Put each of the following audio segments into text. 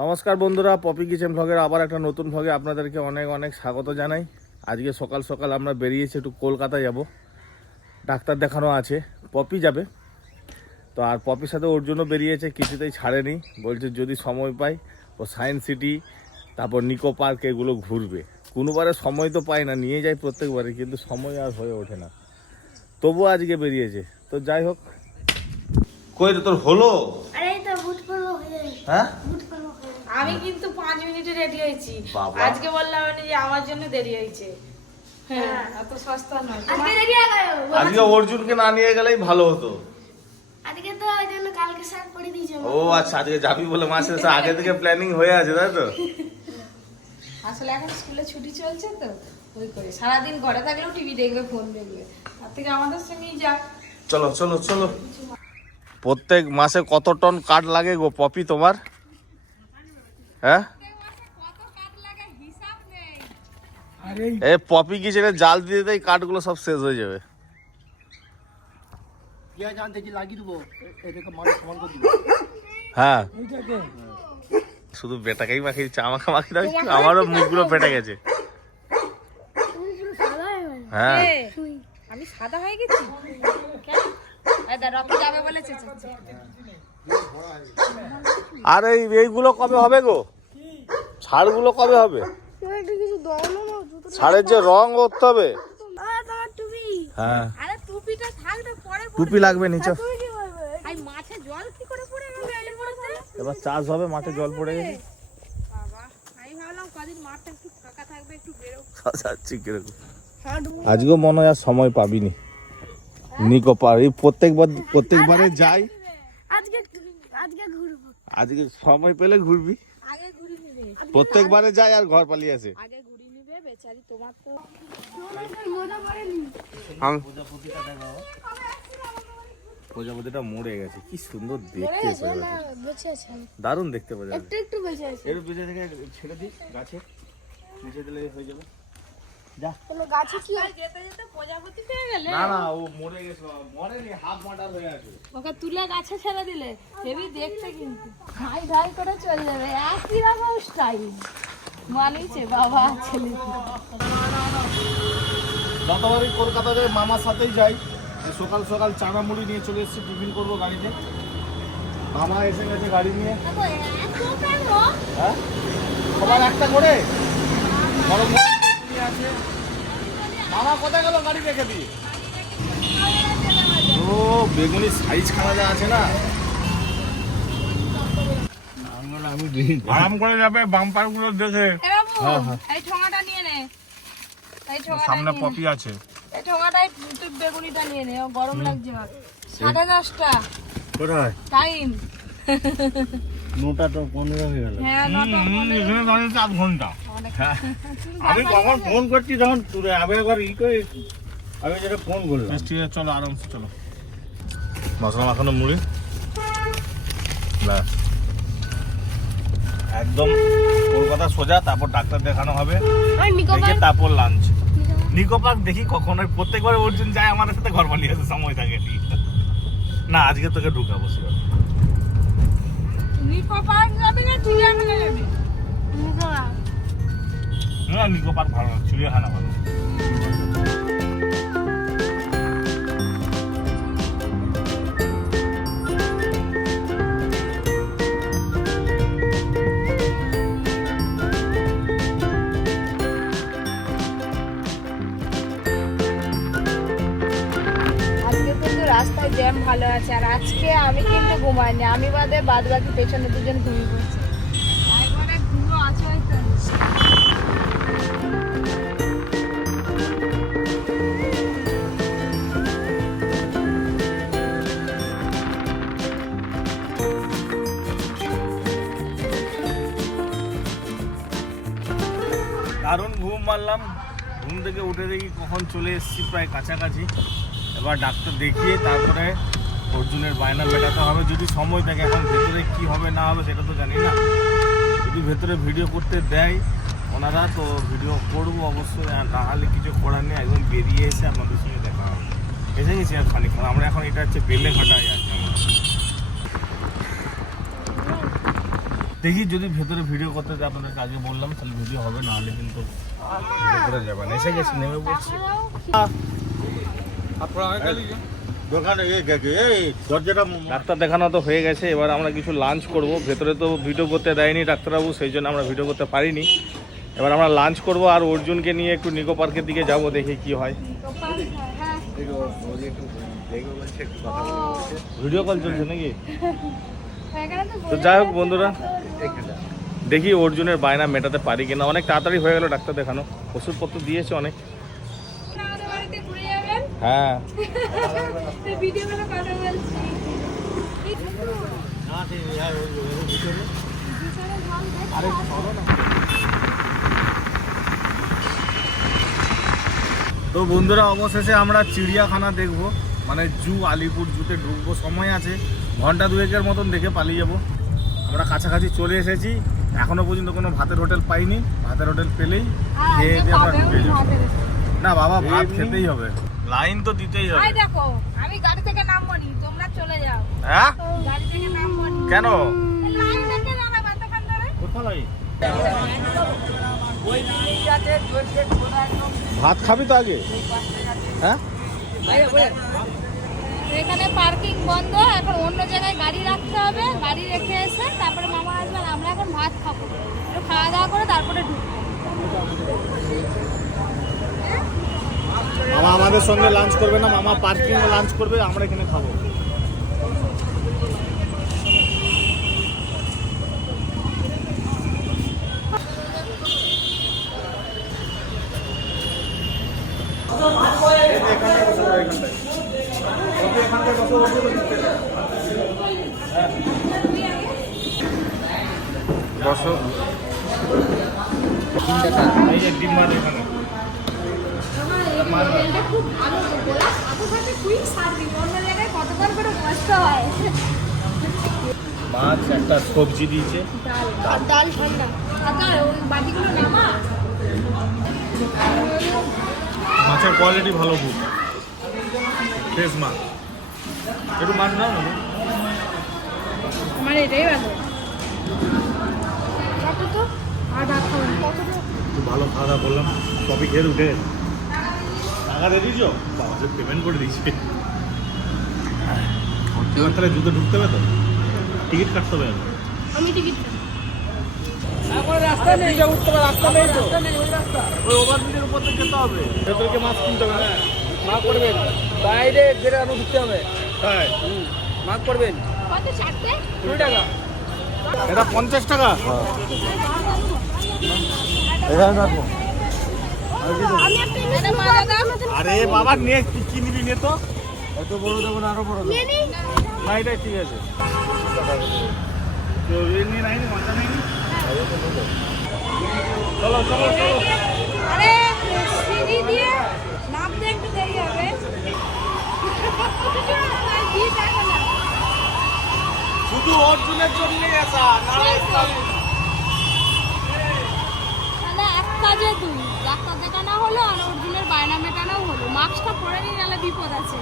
নমস্কার বন্ধুরা poppy kitchen ভ্লগের আবার একটা নতুন ভ্লগে আপনাদেরকে অনেক অনেক স্বাগত জানাই। আজকে সকাল সকাল আমরা বেরিয়েছি একটু কলকাতা যাব। ডাক্তার দেখানো আছে পপি যাবে। তো আর পপির সাথে ওর জন্য বেরিয়েছে কিছুতেই ছাড়েনি। বলছে যদি সময় পাই ও সায়েন্স সিটি তারপর নিকো পার্ক এগুলো ঘুরবে। কোনোবারে সময় তো পায় না নিয়ে যায় প্রত্যেকবারে কিন্তু সময় আর হয়ে ওঠে না। তবুও আজকে বেরিয়েছে। তো যাই হোক। কই তোর হলো? হয়ে আমি কিন্তু পাঁচ মিনিটে রেডি হয়েছি। আজকে বললাম আমি যে আমার জন্য দেরি হয়েছে। হ্যাঁ। এত সস্তা নয়। আজকে রেডি হয়ে আজকে অর্জুনকে না নিয়ে গেলেই ভালো হতো। আজকে তো ওই জন্য কালকে শার্ট পরে দিয়েছে ও আচ্ছা আজকে যাবি বলে মাসে আগে থেকে প্ল্যানিং হয়ে আছে তাই তো? আসলে এখন স্কুলে ছুটি চলছে তো ওই করে। সারাদিন ঘরে থাকলেও টিভি দেখবে ফোন দেখবে। তার থেকে আমাদের সঙ্গেই চলো চলো চলো। প্রত্যেক মাসে কত টন কাঠ লাগে গো পপি তোমার? হ্যাঁ? এ, পপি কিচেনে জাল দিয়ে দেয়, কাঠগুলো সব শেষ হয়ে যাবে। হ্যাঁ। শুধু বেটাকেই মাখিয়ে দিচ্ছে, আমাকে মাখিয়ে দাও। আমারও মুখগুলো ফেটে গেছে। হয়ে। আমি সাদা হয়ে গেছি? কেন? রকি যাবে বলেছে আর এই এইগুলো কবে হবে গো? ছাড়গুলো কবে হবে? ছাড়ের যে রং করতে হবে। টুপি হ্যাঁ। আরে টুপিটা থাকবে পরে টুপি লাগবে নিচে। তুমি কি বলবে এই মাছে জল কি করে পড়ে গেল এর মধ্যে এবার চাষ হবে মাঠে জল পড়ে গেছে। বাবা আমি ভাবলাম কদিন মাঠটা একটু ফাঁকা থাকবে একটু বেরো যাচ্ছি কীরকম। হ্যাঁ ডুবো। আজকেও মনে হয় আর সময় পাবিনি। নিকো পার এই প্রত্যেকবার প্রত্যেকবারে যাই। আজকে ঘুরবো। আজকে সময় পেলে ঘুরবি। আগে ঘুরি নিবে। প্রত্যেকবারে যাই আর ঘর পালিয়ে আসে। আগে ঘুরি নিবে বেচারি তোমার তো মজা আমি প্রজাপতিটা মরে গেছে কি সুন্দর দেখতে বেঁচে আছে। দারুণ দেখতে প্রজাপতি একটু একটু বেঁচে আছে। এর বেঁচে থেকে ছেড়ে দিই গাছে। নিচে দিলে হয়ে যাবে। কোনো গাছে কি? যেতে যেতে প্রজাপতি পেয়ে গেলে। না না ও মরে গেছে মরেনি হাফ মার্টার হয়ে আছে। ওকে তুলে গাছে ছেড়ে দিলে দেখতে কিন্তু। করে চলে যাবে একই রকম স্টাইল মানিছে বাবা ছেলে। যতবারই কলকাতাতে মামার সাথেই যাই। সকাল সকাল চানা মুড়ি নিয়ে চলে এসেছি টিফিন করব গাড়িতে। মামা এসে গেছে গাড়ি নিয়ে। হ্যাঁ? সবার একটা করে? গরম গরম আছে। মামা কোথায় গেল গাড়ি রেখে দিয়ে? ও বেগুনি সাইজ খাওয়া আছে না? আরাম করে যাবে বাম্পারগুলো দেখে। এই ঠোঙাটা নিয়ে নে। সামনে পপি আছে। এই ঠোঙাটাই তুই বেগুনিটা নিয়ে নে ও গরম লাগছে সাড়ে দশটা কোথায়? টাইম। নটা তো পনেরো হয়ে গেল। হ্যাঁ নটা পনেরো। আধ ঘণ্টা। আমি কখন ফোন করছি তখন তুলে আমি একবার ই করে আমি যেটা ফোন করলাম। বেশ ঠিক আছে চলো আরামসে চলো। মশলা মাখানো মুড়ি। ব্যাস। একদম কলকাতা সোজা তারপর ডাক্তার দেখানো হবে। তারপর লাঞ্চ নিকো পার্ক? দেখি কখন ওই প্রত্যেকবার অর্জুন যায় আমার সাথে ঘর পালিয়ে আসে সময় থাকে ঠিক না আজকে তোকে ঢুকাবো শিওর নিকো পার্ক যাবি না চিড়িয়াখানা যাবি? না নিকো পার্ক ভালো না চিড়িয়াখানা রাস্তায় জ্যাম ভালো আছে, আর আজকে আমি কিন্তু ঘুমাইনি, আমি বাদে বাদ বাকি পেছনে দুজন ঘুমিয়ে পড়ছে। দারুণ ঘুম মারলাম। ঘুম থেকে উঠে দেখি কখন চলে এসেছি, প্রায় কাছাকাছি। এবার ডাক্তার দেখিয়ে তারপরে অর্জুনের বায়না মেটাতে হবে। যদি সময় থাকে এখন ভেতরে কি হবে, না হবে সেটা তো জানি না। যদি ভেতরে ভিডিও করতে দেয় ওনারা, তো ভিডিও করব অবশ্যই। আর না হলে কিছু করার নেই, একদম বেরিয়ে এসে আপনাদের সঙ্গে দেখা হবে। এসে গেছি আর খানিক্ষণ আমরা এখন এটা হচ্ছে বেলে ঘাটায় দেখি যদি ভেতরে ভিডিও করতে দেয় আপনাদেরকে আগে বললাম তাহলে ভিডিও হবে না হলে কিন্তু ভেতরে যাবে না। এসে গেছি নেমে পড়ছি। ডাক্তার দেখানো তো হয়ে গেছে এবার আমরা কিছু লাঞ্চ করব। ভেতরে তো ভিডিও করতে দেয়নি ডাক্তারবাবু সেই জন্য আমরা ভিডিও করতে পারিনি। এবার আমরা লাঞ্চ করব আর অর্জুনকে নিয়ে একটু নিকো পার্কের দিকে যাব দেখি কি হয়। ভিডিও কল চলছে নাকি? তো যাই হোক বন্ধুরা, দেখি অর্জুনের বায়না মেটাতে পারি কিনা। অনেক তাড়াতাড়ি হয়ে গেল ডাক্তার দেখানো। ওষুধপত্র দিয়েছে অনেক। হ্যাঁ। তো বন্ধুরা, অবশেষে আমরা চিড়িয়াখানা দেখব। মানে জু আলিপুর জুতে ঢুকবো সময় আছে। ঘণ্টা দুয়েকের মতন দেখে পালিয়ে যাব। আমরা কাছাকাছি চলে এসেছি। এখনও পর্যন্ত কোনো ভাতের হোটেল পাইনি। ভাতের হোটেল পেলেই খেয়ে দিয়ে আমরা ঢুকে যাব। না বাবা ভাত খেতেই হবে। লাইন তো দিতেই হবে। দেখো আমি গাড়ি থেকে নামবো নি তোমরা চলে যাও। হ্যাঁ? গাড়ি থেকে নামবো নি কেন? লাইন দেখে দাঁড়া বাতখান ধরে। কোথায় ভাত খাবি তো আগে। হ্যাঁ? এখানে পার্কিং বন্ধ, এখন অন্য জায়গায় গাড়ি রাখতে হবে, গাড়ি রেখে এসে তারপরে মামা আসবেন আমরা এখন ভাত খাব। একটু খাওয়া দাওয়া করে তারপরে মামা আমাদের সঙ্গে লাঞ্চ করবে না, মামা পার্কিং লাঞ্চ করবে, আমরা এখানে খাব। সবজি দিয়েছে। ডাল ঠান্ডা। আচ্ছা মাছের কোয়ালিটি ভালো খুব। ফ্রেশ মাছ। একটু মাছ নাও না? আমার এটাই ভালো। কত তো? আর ভাত খাবেন কত তো? ভালো খাওয়া দাওয়া করলাম। কফি খেয়ে উঠে। টাকা দিয়ে দিয়েছ? বাবা পেমেন্ট করে দিয়েছি। এবার তাহলে জুতো ঢুকতে হবে তো? টিকিট কাটতে হবে। আমি টিকিট ওই রাস্তা। ওই ওভারব্রিজের উপর থেকে যেতে হবে। ভেতরকে মাছ কিনতে হবে। না মাফ করবেন বাইরে আনো ঢুকতে হবে। তাই? মাফ করবেন কত চারটে? কুড়ি টাকা। এটা পঞ্চাশ টাকা? এখানে রাখো। আরে বাবা নে কি নিবি নে তো। এত বড় দেবো না আরও বড় নি। না এটাই ঠিক আছে। শুধু অর্জুনের তাহলে এক কাজে দুই ডাক্তার দেখানো হলো আর অর্জুনের বায়না মেটানো হলো। মাস্কটা পরে নিয়ে বিপদ আছে।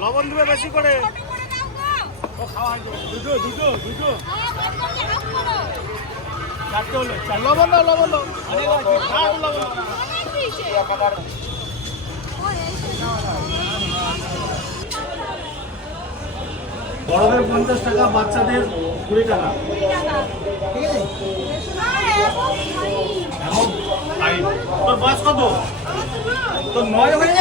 লবণ দিবে বেশি করে। হয়ে দুটো দুটো দুটো। চারটে হলো। লবণ আছে না বড়দের পঞ্চাশ টাকা বাচ্চাদের কুড়ি টাকা। এখন ফাইভ। হয়ে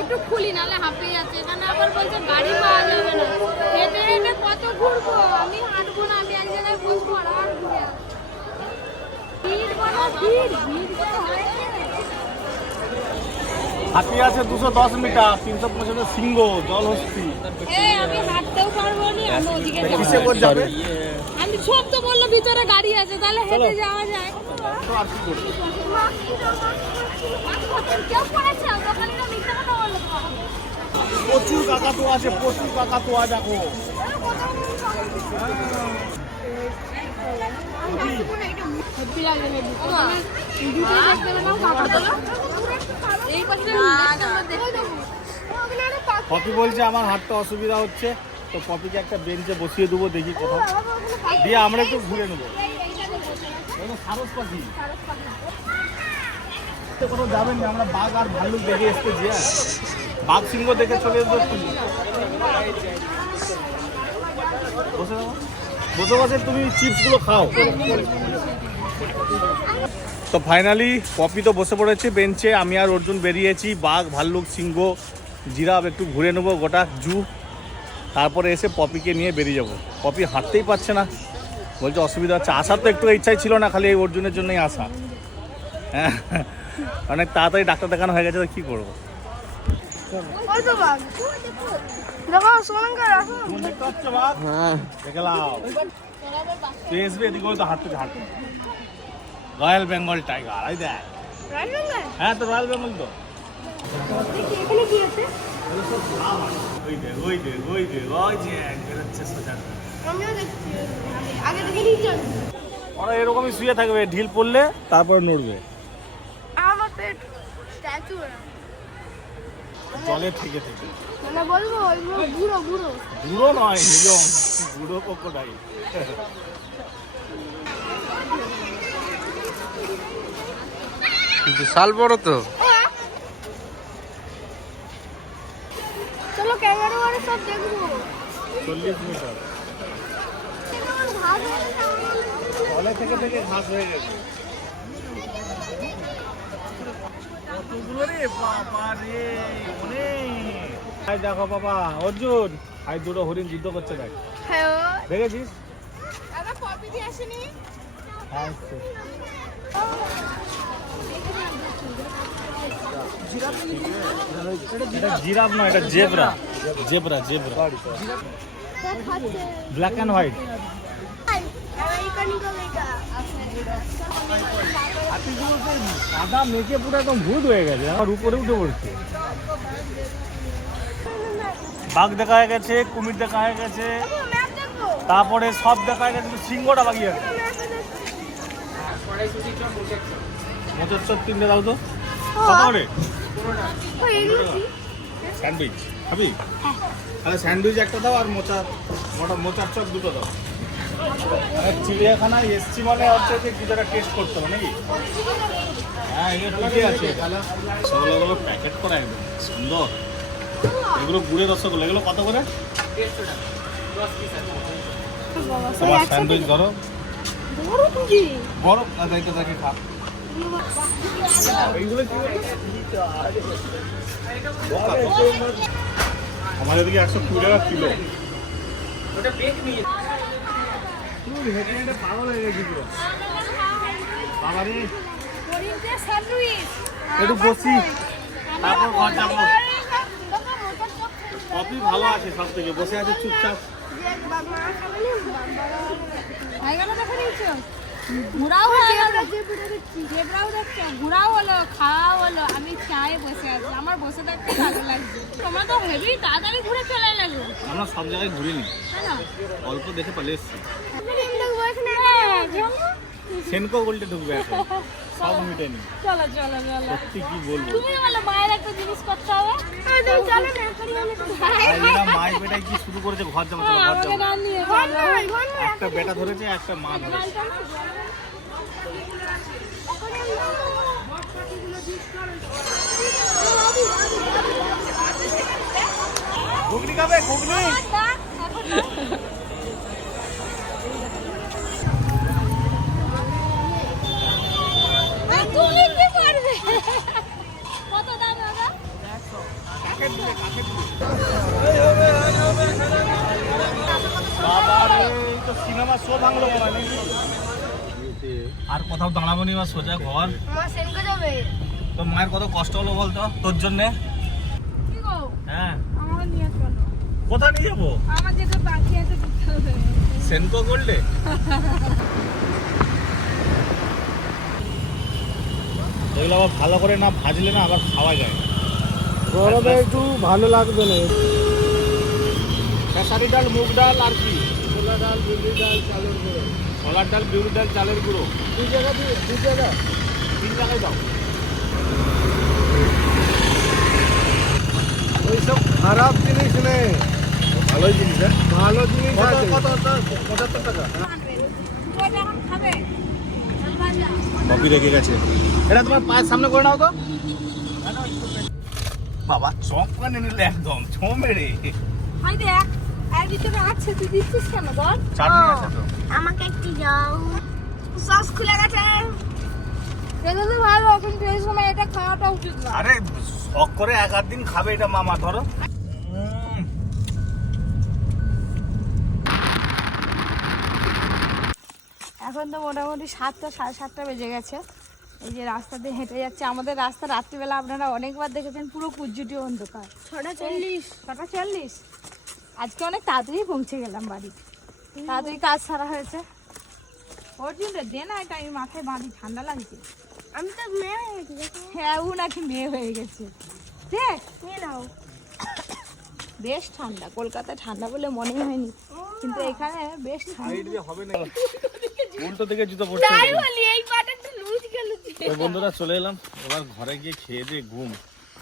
একটু খুলি, নাহলে হাঁপিয়ে যাচ্ছে। আমি হাঁটবো না, আমি এক জায়গায় বসবো ঘুরে। ভিড় ভিড় ভিড় হয়েছে হাতি আছে দুশো দশ মিটার তিনশো পঁচাত্তর সিংহ জল হস্তি আমি হাঁটতেও পারব না আমি ওদিকে কিসে করে যাবে? আমি সব তো বলল ভিতরে গাড়ি আছে তাহলে হেঁটে যাওয়া যায়। তো আর কি করবে। প্রচুর কাকা তো আছে প্রচুর কাকা তো আছে দেখো লাগে পপি বলছে আমার হাঁটতে অসুবিধা হচ্ছে তো পপিকে একটা বেঞ্চে বসিয়ে দেবো দেখি কোথাও। দিয়ে আমরা একটু ঘুরে নেব। সারস পাখি। কোথাও যাবেন না আমরা বাঘ আর ভাল্লুক দেখে এসতেছি হ্যাঁ বাঘ সিংহ দেখে চলে এক্ষুনি। বসে যাব বসে বসে তুমি চিপসগুলো খাও। তো ফাইনালি পপি তো বসে পড়েছে বেঞ্চে আমি আর অর্জুন বেরিয়েছি বাঘ ভাল্লুক সিংহ জিরাফ একটু ঘুরে নেব গোটা জু। তারপরে এসে পপিকে নিয়ে বেরিয়ে যাব। পপি হাঁটতেই পারছে না। বলছে অসুবিধা হচ্ছে। আসার তো একটু ইচ্ছাই ছিল না খালি এই অর্জুনের জন্যই আসা। হ্যাঁ। অনেক তাড়াতাড়ি ডাক্তার দেখানো হয়ে গেছে তো কী করব? হ্যাঁ। হাঁটতে হাঁটতে। রয়্যাল বেঙ্গল টাইগার এই দেখ। হ্যাঁ তো রয়্যাল বেঙ্গল তো। ওই দেখ ওই দেখ ওই দেখ ওই যে বেরোচ্ছে সোজা। ওরা এরকমই শুয়ে থাকবে ঢিল পড়লে তারপর নড়বে। জলে থেকে থেকে। বলব ওইগুলো বুড়ো বুড়ো বুড়ো নয় নিয়ম। বুড়ো কোকোডাইল। বিশাল বড় তো। চলো ক্যামেরা ওয়ারে সব দেখব। চল্লিশ মিটার। জলে থেকে থেকে ঘাস হয়ে গেছে। কতগুলো রে বাবা রে অনেক। দেখো বাবা অর্জুন। আই দুটো হরিণ যুদ্ধ করছে দেখ। হ্যাঁ। দেখেছিস? আবার কপি দিয়ে আসেনি? হ্যাঁ। এটা জিরাফ নয় এটা zebra. Zebra zebra. Black and white সাদা মেঘে পুরো একদম ভূত হয়ে গেছে আমার উপরে উঠে পড়ছে। বাঘ দেখা হয়ে গেছে, কুমির দেখা হয়ে গেছে, তারপরে সব দেখা হয়ে গেছে সিংহটা বাকি আছে। মোচার তিনটে দাও তো। কত করে স্যান্ডউইচ। খাবি? তাহলে স্যান্ডউইচ একটা দাও আর মোচা মোটা মোচার চপ দুটো দাও। চিড়িয়াখানায় এসছি মানে হচ্ছে যে কিছু একটা টেস্ট করতে হবে নাকি? হ্যাঁ এগুলো ঠিকই আছে। সেগুলো প্যাকেট করা একদম। সুন্দর। এগুলো গুড়ের রসগোল্লা। এগুলো কত করে? তোমার স্যান্ডউইচ ধরো। বড় দেখে দেখে খা। আমাদের এদিকে একশো কুড়ি টাকা কিলো। একটু বসি। তারপর ঘর কপি ভালো আছে সব থেকে। বসে আছে চুপচাপ। ঘোরাও হয়ে গেল। জেব্রাও দেখছ ঘোরাও হলো খাওয়াও হলো আমি চায়ে বসে আছি আমার বসে থাকতে ভালো লাগছে। তোমরা তো হেভি তাড়াতাড়ি ঘুরে চলে লাগো আমরা সব জায়গায় ঘুরিনি। অল্প দেখে পালিয়ে এসছি। হ্যাঁ, সেনকো গোল্ডে ঢুকবে এখন। সব মিটেনি। চলো চলো চলো। সত্যি কি বলব? তুমি বলো মায়ের একটা জিনিস করতে হবে? চলো না কি শুরু করেছে? ঘর যাব চলো ঘর নিয়ে একটা বেটা ধরেছে একটা মা ধরেছে। ঘুগনি খাবে ঘুগনি তুমি কি পারবে কত দাম দাদা? বাবা রে এই তো সিনেমা শো ভাঙলো নাকি? আর কোথাও দাঁড়াবো নি বা সোজা ঘর? তো মায়ের কত কষ্ট হলো বলতো তোর জন্যে? হ্যাঁ। কোথায় নিয়ে যাব? আমার যেটা বাকি আছে সেনকো গোল্ডে এগুলো আবার ভালো করে না ভাজলে না আবার খাওয়া যায়। না গরমে একটু ভালো লাগবে না। খেসারি ডাল মুগ ডাল আর কি? ছোলা ডাল বিউলি ডাল চালের গুঁড়ো। ছোলার ডাল বিউলি ডাল চালের গুঁড়ো। দু জায়গা দিয়ে দু জায়গা? তিন জায়গায় দাও। ওইসব খারাপ জিনিস নেই। ভালোই জিনিস হ্যাঁ? ভালো জিনিস পঁচাত্তর টাকা? কপি রেখে গেছে। এটা তোমার পায়ের সামনে করে নাও তো। বাবা চক করে নিলে একদম ছো মেরে দেখ ভিতরে আছে তুই দিচ্ছিস কেন বল? চাটনি আছে তো। আমাকে একটু যাও সস খুলে গেছে। এটা তো ভালো কিন্তু এই সময় এটা খাওয়াটা উচিত না। আরে শখ করে এক আধ দিন খাবে এটা মামা ধরো। এখন তো মোটামুটি সাতটা সাড়ে সাতটা বেজে গেছে। এই যে রাস্তা দিয়ে হেঁটে যাচ্ছে। আমাদের রাস্তা রাত্রিবেলা আপনারা অনেকবার দেখেছেন পুরো কুজ্জুটি অন্ধকার। ছটা চল্লিশ। ছটা চল্লিশ। আজকে অনেক তাড়াতাড়ি পৌঁছে গেলাম বাড়ি। তাড়াতাড়ি কাজ সারা হয়েছে। অর্জুন রে দে না এটা আমি মাথায় বাঁধি ঠান্ডা লাগছে। আমি তো মেয়ে হয়ে গেছি হ্যাঁ ও নাকি মেয়ে হয়ে গেছে। দেখ নিয়ে নাও। বেশ ঠান্ডা কলকাতায় ঠান্ডা বলে মনে হয়নি। কিন্তু এখানে বেশ ঠান্ডা। হবে না উল্টো দিকে জুতো পড়ছে। বলি এই পাটা লুজ গেল তো বন্ধুরা চলে এলাম। এবার ঘরে গিয়ে খেয়ে দিয়ে ঘুম।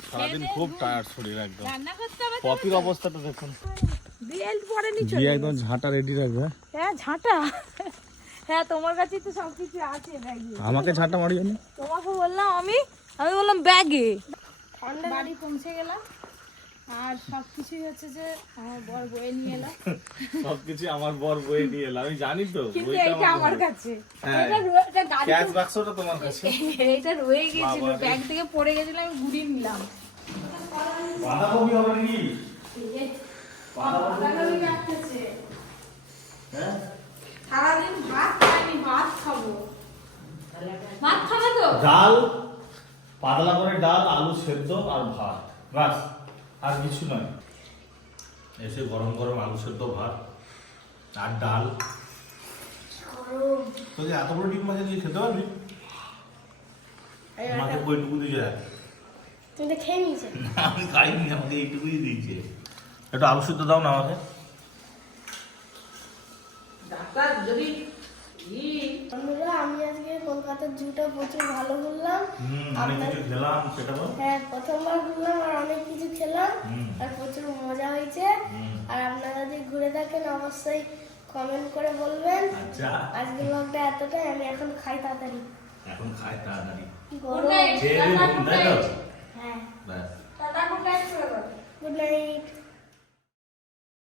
সারাদিন খুব টায়ার্ড শরীর একদম। রান্না করতে হবে পপির অবস্থাটা দেখুন। বেল্ট পরেনি দিয়ে একদম ঝাঁটা রেডি রাখবে। হ্যাঁ? ঝাঁটা। হ্যাঁ তোমার কাছে তো সব কিছু আছে ব্যাগে। আমাকে ঝাঁটা মারি জানি তোমাকে বললাম আমি আমি বললাম ব্যাগে। বাড়ি পৌঁছে গেলাম। আর সব কিছুই হচ্ছে যে আমার বর বয়ে নিয়ে এলাম সবকিছু আমার বর বয়ে নিয়ে এলাম আমি জানি তো কিন্তু আমার আমার কাছে। হ্যাঁ। এটা এটা গাড়ি ক্যাশ বাক্সটা তোমার কাছে। এইটা রয়ে গেছিল ব্যাগ থেকে পড়ে গেছিল আমি ঘুরিয়ে নিলাম। বাঁধাকপি হবে নাকি? বাঁধাকপি। রাখতেছে। হ্যাঁ? সারাদিন ভাত খাইনি ভাত খাব। ভাত খাবে তো? ডাল পাতলা করে ডাল আলু সেদ্ধ আর ভাত। বাস আর কিছু নয়। এসে গরম গরম আলু সেদ্ধ ভাত আর ডাল। তো যে এত বড় ডিম মাঝে দিয়ে খেতে পারবি? আমাকে ওইটুকু দিয়ে যায় তুমি তো খেয়ে নিয়েছো। আমি খাইনি আমাকে এইটুকুই দিয়েছে। একটু আলু সেদ্ধ দাও না আমাকে। বন্ধুরা আমি আজকে কলকাতার জুটা প্রচুর ভালো ঘুরলাম। হুম অনেক কিছু খেলাম সেটা বল। হ্যাঁ প্রথমবার ঘুরলাম আর অনেক কিছু খেলাম। আর প্রচুর মজা হয়েছে। আর আপনারা যদি ঘুরে থাকেন অবশ্যই কমেন্ট করে বলবেন। আচ্ছা। আজকে ব্লগটা এতটাই আমি এখন খাই তাড়াতাড়ি। এখন খাই তাড়াতাড়ি। হ্যাঁ। Good night good night